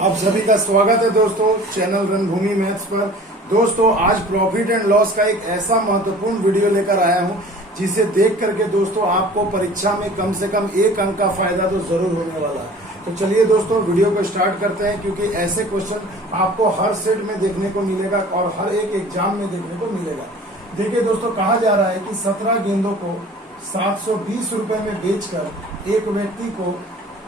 आप सभी का स्वागत है दोस्तों चैनल रणभूमि मैथ्स पर। दोस्तों आज प्रॉफिट एंड लॉस का एक ऐसा महत्वपूर्ण वीडियो लेकर आया हूं जिसे देख करके दोस्तों आपको परीक्षा में कम से कम एक अंक का फायदा तो जरूर होने वाला है। तो चलिए दोस्तों वीडियो को स्टार्ट करते हैं, क्योंकि ऐसे क्वेश्चन आपको हर सेट में देखने को मिलेगा और हर एक एग्जाम में देखने को मिलेगा। देखिए दोस्तों, कहा जा रहा है कि 17 गेंदों को 720 रुपए में बेचकर एक व्यक्ति को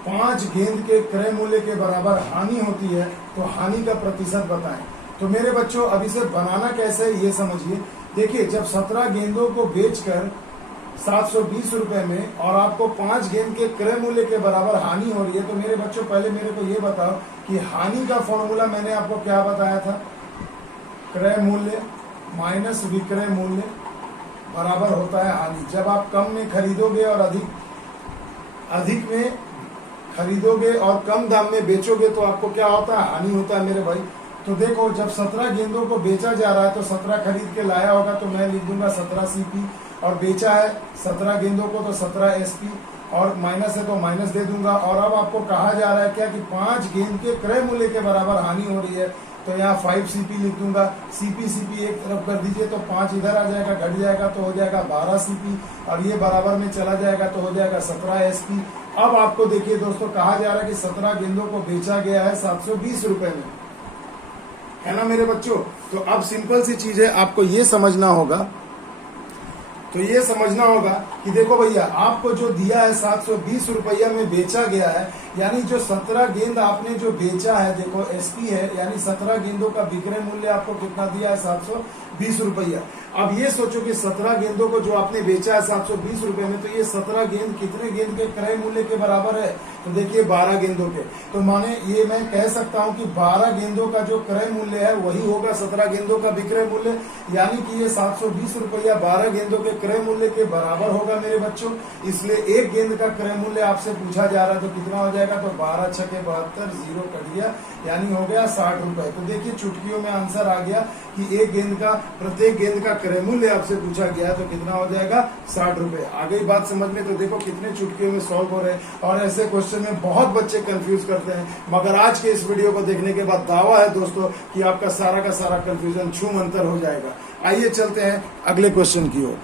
5 गेंद के क्रय मूल्य के बराबर हानि होती है, तो हानि का प्रतिशत बताएं। तो मेरे बच्चों, अब इसे बनाना कैसे है ये समझिए। देखिए, जब 17 गेंदों को बेचकर 720 रुपए में और आपको 5 गेंद के क्रय मूल्य के बराबर हानि हो रही है, तो मेरे बच्चों पहले मेरे को ये बताओ कि हानि का फॉर्मूला मैंने आपको क्या बताया था। क्रय मूल्य माइनस विक्रय मूल्य बराबर होता है हानि। जब आप कम में खरीदोगे और अधिक में खरीदोगे और कम दाम में बेचोगे तो आपको क्या होता है, हानि होता है मेरे भाई। तो देखो, जब 17 गेंदों को बेचा जा रहा है तो 17 खरीद के लाया होगा तो मैं लिख दूंगा 17 सीपी, और बेचा है 17 गेंदों को तो 17 एसपी, और माइनस है तो माइनस दे दूंगा। और अब आपको कहा जा रहा है क्या कि 5 गेंद के क्रय मूल्य के बराबर हानि हो रही है, तो यहाँ 5 सीपी लिख दूंगा। सीपी एक तरफ कर दीजिए तो 5 इधर आ जाएगा, घट जाएगा तो हो जाएगा 12 सीपी, और ये बराबर में चला जाएगा तो हो जाएगा 17 एसपी। अब आपको देखिए दोस्तों, कहा जा रहा है कि 17 गेंदों को बेचा गया है 720 रुपए में, है ना मेरे बच्चों। तो अब सिंपल सी चीज है, आपको ये समझना होगा। तो ये समझना होगा कि देखो भैया, आपको जो दिया है 720 रुपया में बेचा गया है, यानी जो 17 गेंद आपने जो बेचा है, देखो एसपी है, यानी 17 गेंदों का विक्रय मूल्य आपको कितना दिया है, 720 रुपया। अब ये सोचो कि 17 गेंदों को जो आपने बेचा है 720 रुपए में, तो ये 17 गेंद कितने गेंद के क्रय मूल्य के बराबर है, तो देखिए 12 गेंदों के। तो माने ये मैं कह सकता हूं कि 12 गेंदों का जो क्रय मूल्य है वही होगा 17 गेंदों का विक्रय मूल्य, यानी कि ये 720 रुपया 12 गेंदों के क्रय मूल्य के बराबर होगा मेरे बच्चों। इसलिए एक गेंद का क्रय मूल्य आपसे पूछा जा रहा है, तो कितना हो जाएगा, तो 12 छके 72, 0 कट गया, यानी हो गया 60 रुपए। तो देखिए चुटकियों में आंसर आ गया कि एक गेंद का, प्रत्येक गेंद का क्रय मूल्य आपसे पूछा गया है, तो कितना हो जाएगा, 60 रुपए। आ गई बात समझ में। तो देखो कितने चुटकियों में सॉल्व हो रहे हैं, और ऐसे क्वेश्चन में बहुत बच्चे कंफ्यूज करते हैं, मगर आज के इस वीडियो को देखने के बाद दावा है दोस्तों कि आपका सारा का सारा कंफ्यूजन छूमंतर हो जाएगा। आइए चलते हैं अगले क्वेश्चन की ओर।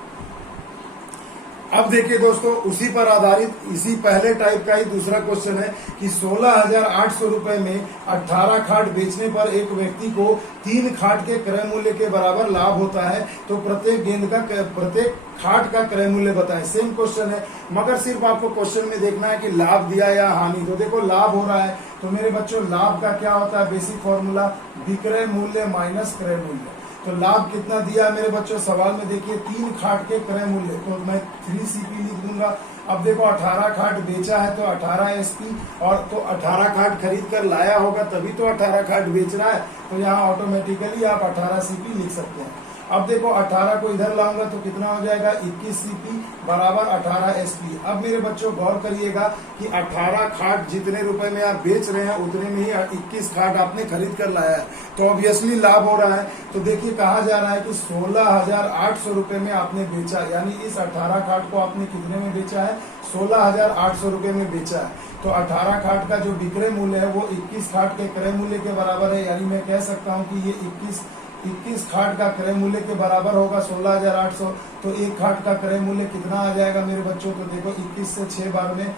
अब देखिए दोस्तों, उसी पर आधारित इसी पहले टाइप का ही दूसरा क्वेश्चन है कि 16,800 रुपए में 18 खाट बेचने पर एक व्यक्ति को 3 खाट के क्रय मूल्य के बराबर लाभ होता है, तो प्रत्येक खाट का क्रय मूल्य बताएं। सेम क्वेश्चन है, मगर सिर्फ आपको क्वेश्चन में देखना है कि लाभ दिया या हानि। तो देखो लाभ हो रहा है, तो मेरे बच्चों लाभ का क्या होता है, बेसिक फॉर्मूला विक्रय मूल्य माइनस क्रय मूल्य। तो लाभ कितना दिया है मेरे बच्चों, सवाल में देखिए 3 खाट के क्रय मूल्य, तो मैं 3 सीपी लिख दूंगा। अब देखो 18 खाट बेचा है तो 18 एसपी, और तो 18 खाट खरीद कर लाया होगा तभी तो 18 खाट बेच रहा है, तो यहाँ ऑटोमेटिकली आप 18 सीपी लिख सकते हैं। अब देखो 18 को इधर लाऊंगा तो कितना हो जाएगा, 21 सीपी बराबर 18 एसपी। अब मेरे बच्चों गौर करिएगा कि 18 खाट जितने रुपए में आप बेच रहे हैं उतने में ही 21 खाट आपने खरीद कर लाया है, तो ऑब्वियसली लाभ हो रहा है। तो देखिए कहा जा रहा है कि 16,800 रुपए में आपने बेचा, यानी इस 18 खाट को आपने कितने में बेचा है, 16,800 रुपए में बेचा है। तो 18 खाट का जो विक्रय मूल्य है वो 21 खाट के क्रय मूल्य के बराबर है, यानी मैं कह सकता हूँ कि ये 21 खाट का क्रय मूल्य के बराबर होगा 16,800। तो एक खाट का क्रय मूल्य कितना आ जाएगा मेरे बच्चों, तो देखो 21 से 6 बार में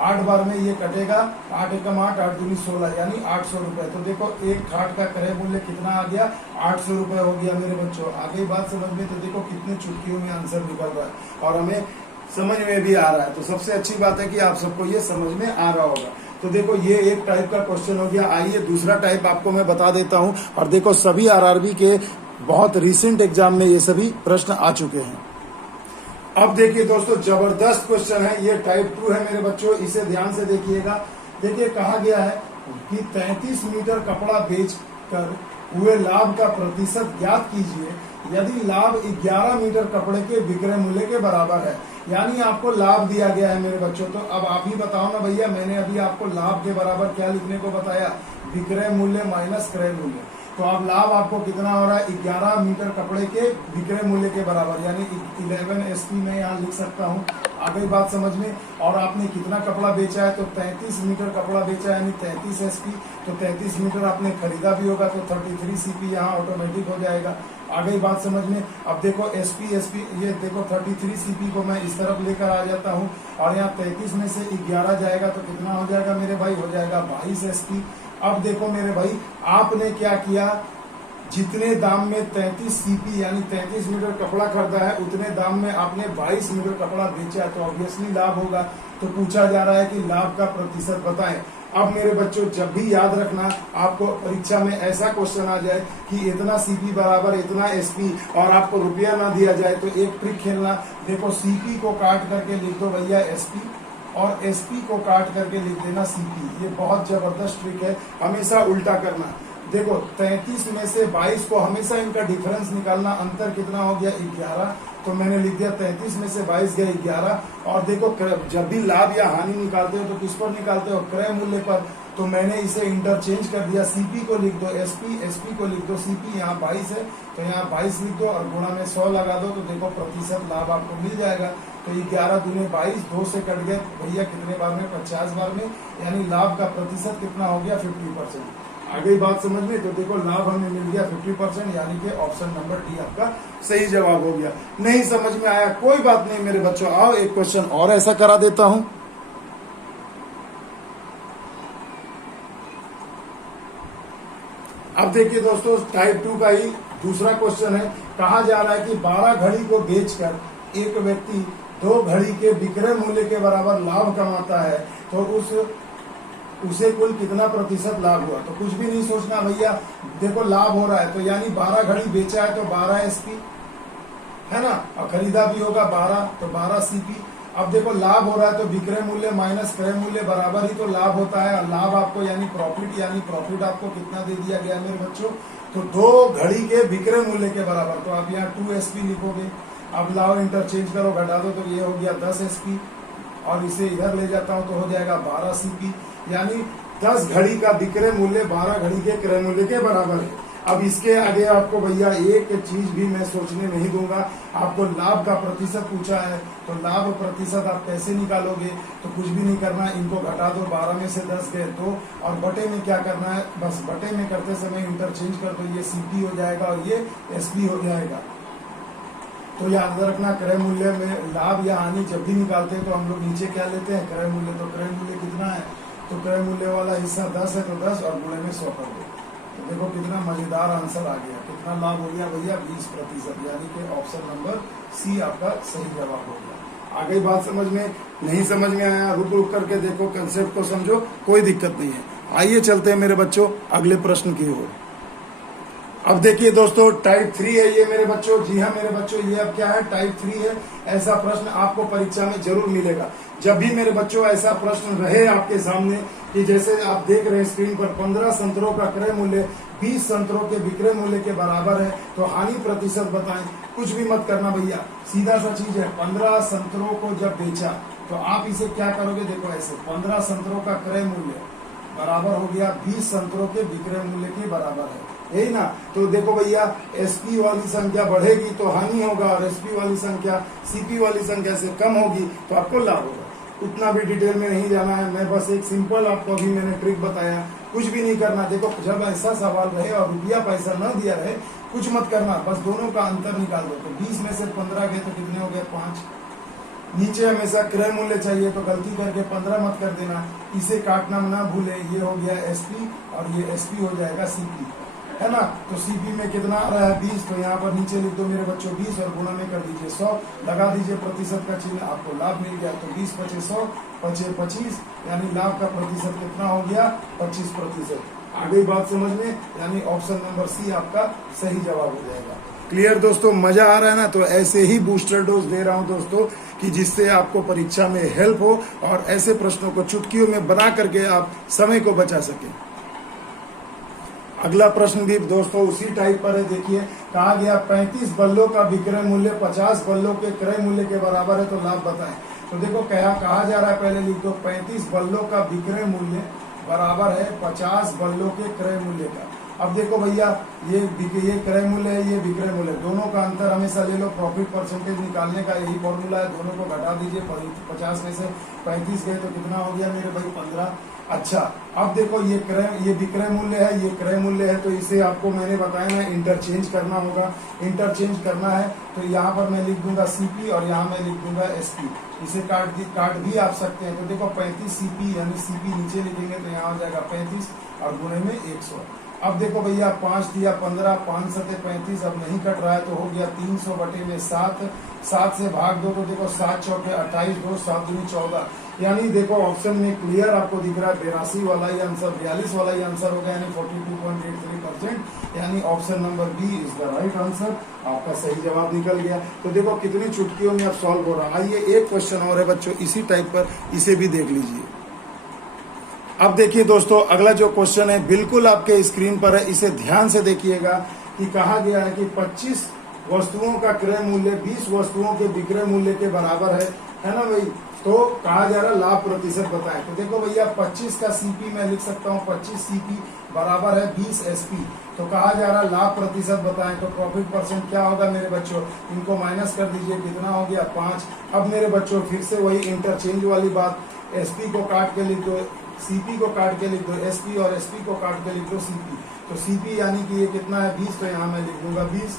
8 बार में ये कटेगा, 8 एकम 8, 8 दूनी 16, यानी 800 रुपए। तो देखो एक खाट का क्रय मूल्य कितना आ गया, 800 रुपए हो गया मेरे बच्चों। आगे बात समझ में। तो देखो कितने चुटकियों में आंसर निकल रहा है और हमें समझ में भी आ रहा है। तो सबसे अच्छी बात है कि आप सबको ये समझ में आ रहा होगा। तो देखो ये एक टाइप का क्वेश्चन हो गया। आइए दूसरा टाइप आपको मैं बता देता हूं। और देखो सभी आरआरबी के बहुत रिसेंट एग्जाम में ये सभी प्रश्न आ चुके हैं। अब देखिए दोस्तों, जबरदस्त क्वेश्चन है, ये टाइप 2 है मेरे बच्चों, इसे ध्यान से देखिएगा। देखिए कहा गया है कि 33 मीटर कपड़ा बेचकर हुए लाभ का प्रतिशत ज्ञात कीजिए यदि लाभ 11 मीटर कपड़े के विक्रय मूल्य के बराबर है। यानी आपको लाभ दिया गया है मेरे बच्चों। तो अब आप ही बताओ ना भैया, मैंने अभी आपको लाभ के बराबर क्या लिखने को बताया, विक्रय मूल्य माइनस क्रय मूल्य। तो अब लाभ आपको कितना हो रहा है, 11 मीटर कपड़े के विक्रय मूल्य के बराबर, यानी 11 एसपी में यहाँ लिख सकता हूँ आ गई बात समझ में। और आपने कितना कपड़ा बेचा है, तो 33 मीटर कपड़ा बेचा है, यानी 33 एसपी। तो 33 मीटर आपने खरीदा भी होगा तो 33 सीपी यहाँ ऑटोमेटिक हो जाएगा। आ गई बात समझ में। अब देखो एसपी ये देखो 33 सीपी को मैं इस तरफ लेकर आ जाता हूँ और यहाँ 33 में से 11 जाएगा तो कितना हो जाएगा मेरे भाई, हो जाएगा 22 एसपी। अब देखो मेरे भाई, आपने क्या किया, जितने दाम में 33 सीपी यानी 33 मीटर कपड़ा खरीदा है, उतने दाम में आपने 22 मीटर कपड़ा बेचा, तो ऑब्वियसली लाभ होगा। तो पूछा जा रहा है कि लाभ का प्रतिशत बताएं। अब मेरे बच्चों, जब भी याद रखना, आपको परीक्षा में ऐसा क्वेश्चन आ जाए कि इतना सीपी बराबर इतना एसपी और आपको रुपया ना दिया जाए, तो एक ट्रिक खेलना। देखो सीपी को काट करके लिख दो भैया एसपी और एसपी को काट करके लिख देना सीपी। ये बहुत जबरदस्त ट्रिक है, हमेशा उल्टा करना। देखो 33 में से 22 को हमेशा इनका डिफरेंस निकालना, अंतर कितना हो गया 11, तो मैंने लिख दिया 33 में से 22 गया 11। और देखो जब भी लाभ या हानि निकालते हो तो किस पर निकालते हो, क्रय मूल्य पर। तो मैंने इसे इंटरचेंज कर दिया, सीपी को लिख दो एसपी, एसपी को लिख दो सीपी। यहाँ 22 है तो यहाँ 22 लिख दो और गुणा में 100 लगा दो, तो देखो प्रतिशत लाभ आपको मिल जाएगा। तो 11 दूने 22, 2 से कट गए भैया कितने बार में, 50 बार में, यानी लाभ का प्रतिशत कितना हो गया 50%। आ गई बात समझ में। तो देखो लाभ हमें मिल गया 50%, यानी कि ऑप्शन नंबर डी आपका सही जवाब हो गया। नहीं समझ में आया कोई बात नहीं मेरे बच्चों, आओ एक क्वेश्चन और ऐसा करा देता हूं। अब देखिए दोस्तों, टाइप 2 का ही दूसरा क्वेश्चन है। कहा जा रहा है कि 12 घड़ी को बेचकर एक व्यक्ति 2 घड़ी के विक्रय मूल्य के बराबर लाभ कमाता है, तो उसे कुल कितना प्रतिशत लाभ हुआ। तो कुछ भी नहीं सोचना भैया, देखो लाभ हो रहा है तो यानी 12 घड़ी बेचा है तो 12 एसपी है ना, और खरीदा भी होगा 12 तो 12 सीपी। अब देखो लाभ हो रहा है तो विक्रय मूल्य माइनस क्रय मूल्य बराबर ही तो लाभ होता है। लाभ आपको यानी प्रॉफिट आपको कितना दे दिया गया मेरे बच्चों, तो 2 घड़ी के विक्रय मूल्य के बराबर। तो आप यहाँ 2 एसपी लिखोगे। अब लाओ इंटरचेंज करो, घटा दो, तो ये हो गया 10 एसपी और इसे इधर ले जाता हूं तो हो जाएगा 12 सीपी, यानी 10 घड़ी का विक्रय मूल्य 12 घड़ी के क्रय मूल्य के बराबर है। अब इसके आगे आपको भैया एक चीज भी मैं सोचने नहीं दूंगा। आपको लाभ का प्रतिशत पूछा है, तो लाभ प्रतिशत आप कैसे निकालोगे, तो कुछ भी नहीं करना, इनको घटा दो, 12 में से 10 गए 2, और बटे में क्या करना है, बस बटे में करते समय इंटरचेंज कर दो, ये सीपी हो जाएगा और ये एसपी हो जाएगा। तो याद रखना, क्रय मूल्य में लाभ या हानि जब भी निकालते हैं तो हम लोग नीचे क्या लेते हैं, क्रय मूल्य। तो क्रय मूल्य कितना है, तो क्रय मूल्य वाला हिस्सा 10 है तो 10 और गुणे में 100 कर दो। तो देखो कितना मजेदार आंसर आ गया, कितना लाभ हो गया भैया 20%, यानी कि ऑप्शन नंबर सी आपका सही जवाब हो गया। आ गई बात समझ में। नहीं समझ में आया, रुक रुक करके देखो, कंसेप्ट को समझो, कोई दिक्कत नहीं है। आइए चलते हैं मेरे बच्चों अगले प्रश्न की ओर। अब देखिए दोस्तों, टाइप 3 है ये मेरे बच्चों। जी हाँ मेरे बच्चों, ये अब क्या है, टाइप 3 है। ऐसा प्रश्न आपको परीक्षा में जरूर मिलेगा। जब भी मेरे बच्चों ऐसा प्रश्न रहे आपके सामने कि जैसे आप देख रहे हैं स्क्रीन पर, 15 संतरों का क्रय मूल्य 20 संतरों के विक्रय मूल्य के बराबर है, तो हानि प्रतिशत बताएं। कुछ भी मत करना भैया, सीधा सा चीज है। 15 संतरों को जब बेचा तो आप इसे क्या करोगे, देखो ऐसे 15 संतरों का क्रय मूल्य बराबर हो गया 20 संतरों के विक्रय मूल्य के बराबर है, यही ना। तो देखो भैया, एसपी वाली संख्या बढ़ेगी तो हानि होगा, और एसपी वाली संख्या सीपी वाली संख्या से कम होगी तो आपको लाभ होगा। उतना भी डिटेल में नहीं जाना है, मैं बस एक सिंपल आपको अभी मैंने ट्रिक बताया, कुछ भी नहीं करना। देखो जब ऐसा सवाल रहे और रुपया पैसा न दिया रहे, कुछ मत करना, बस दोनों का अंतर निकाल दो। तो 20 में से 15 गए तो कितने हो गए 5। नीचे हमेशा क्रय मूल्य चाहिए, तो गलती करके 15 मत कर देना, इसे काटना ना भूले। ये हो गया एसपी और ये एसपी हो जाएगा सीपी, है ना। तो सीपी में कितना आ रहा है 20, तो यहाँ पर नीचे लिख दो मेरे बच्चों 20 और गुणा में कर दीजिए 100, लगा दीजिए प्रतिशत का चिन्ह, आपको लाभ मिल गया। तो 20 पचे 100 पचे 25, यानी लाभ का प्रतिशत कितना हो गया 25%। आ गई बात समझ में, यानी ऑप्शन नंबर सी आपका सही जवाब हो जाएगा। क्लियर दोस्तों, मजा आ रहा है ना। तो ऐसे ही बूस्टर डोज दे रहा हूं दोस्तों, कि जिससे आपको परीक्षा में हेल्प हो और ऐसे प्रश्नों को चुटकियों में बना करके आप समय को बचा सकें। अगला प्रश्न भी दोस्तों उसी टाइप पर है। देखिए, कहा गया 35 बल्लों का विक्रय मूल्य 50 बल्लों के क्रय मूल्य के बराबर है, तो लाभ बताएं। तो देखो कहा जा रहा है, पहले लिख दो 35 बल्लों का विक्रय मूल्य बराबर है 50 बल्लों के क्रय मूल्य का। अब देखो भैया, ये क्रय मूल्य है, ये विक्रय मूल्य, दोनों का अंतर हमेशा ले लो। प्रॉफिट परसेंटेज निकालने का यही फॉर्मूला है, दोनों को घटा दीजिए। 50 में से 35 गए तो कितना हो गया मेरे भाई? 15। अच्छा, अब देखो ये विक्रय मूल्य है, ये क्रय मूल्य है, तो इसे आपको मैंने बताया ना इंटरचेंज करना होगा। इंटरचेंज करना है तो यहाँ पर मैं लिख दूंगा सीपी और यहाँ मैं लिख दूंगा एसपी। इसे काट भी आप सकते हैं। तो देखो 35 सीपी यानी सीपी नीचे लिखेंगे तो यहाँ हो जाएगा 35 और गुणे में 100। अब देखो भैया 5 दिया 15, 5 सते 35, अब नहीं कट रहा है तो हो गया 300 बटे में 7। 7 से भाग दो तो देखो 7 चौके 28, 2 7 दूनी 14। यानी देखो ऑप्शन में क्लियर आपको दिख रहा है 82 वाला ही आंसर, 42 वाला ही आंसर हो गया, यानी 42.83%। यानी option number B is the right answer. आपका सही जवाब निकल गया। तो देखो कितनी चुटकियों में अब सॉल्व हो रहा है। आइए एक क्वेश्चन और है बच्चों इसी टाइप पर, इसे भी देख लीजिए। अब देखिए दोस्तों, अगला जो क्वेश्चन है बिल्कुल आपके स्क्रीन पर है, इसे ध्यान से देखिएगा कि कहा गया है कि 25 वस्तुओं का क्रय मूल्य 20 वस्तुओं के विक्रय मूल्य के बराबर है ना भाई। तो कहा जा रहा लाभ प्रतिशत बताएं। तो देखो भैया 25 का सीपी मैं लिख सकता हूँ, 25 सीपी बराबर है 20 एसपी। तो कहा जा रहा लाभ प्रतिशत बताएं, तो प्रॉफिट परसेंट क्या होगा मेरे बच्चों? इनको माइनस कर दीजिए, कितना हो गया? 5। अब मेरे बच्चों फिर से वही इंटरचेंज वाली बात, एसपी को काट के लिख दो, सीपी को काट के लिख दो एसपी और एसपी को काट के लिख दो सीपी। तो सीपी यानी कि ये कितना है? 20। तो यहाँ मैं लिख दूंगा 20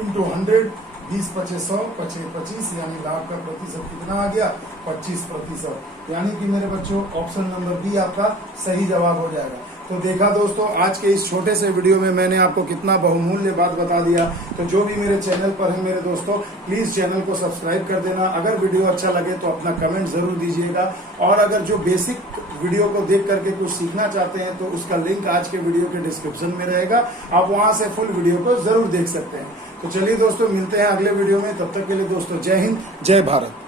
इंटू 100, 20 पचे 100, पचे 25, यानी लाभ का प्रतिशत कितना आ गया? 25%। यानी कि मेरे बच्चों ऑप्शन नंबर बी आपका सही जवाब हो जाएगा। तो देखा दोस्तों, आज के इस छोटे से वीडियो में मैंने आपको कितना बहुमूल्य बात बता दिया। तो जो भी मेरे चैनल पर है मेरे दोस्तों, प्लीज चैनल को सब्सक्राइब कर देना। अगर वीडियो अच्छा लगे तो अपना कमेंट जरूर दीजिएगा, और अगर जो बेसिक वीडियो को देख करके कुछ सीखना चाहते हैं तो उसका लिंक आज के वीडियो के डिस्क्रिप्शन में रहेगा, आप वहां से फुल वीडियो को जरूर देख सकते हैं। तो चलिए दोस्तों, मिलते हैं अगले वीडियो में। तब तक के लिए दोस्तों जय हिंद, जय भारत।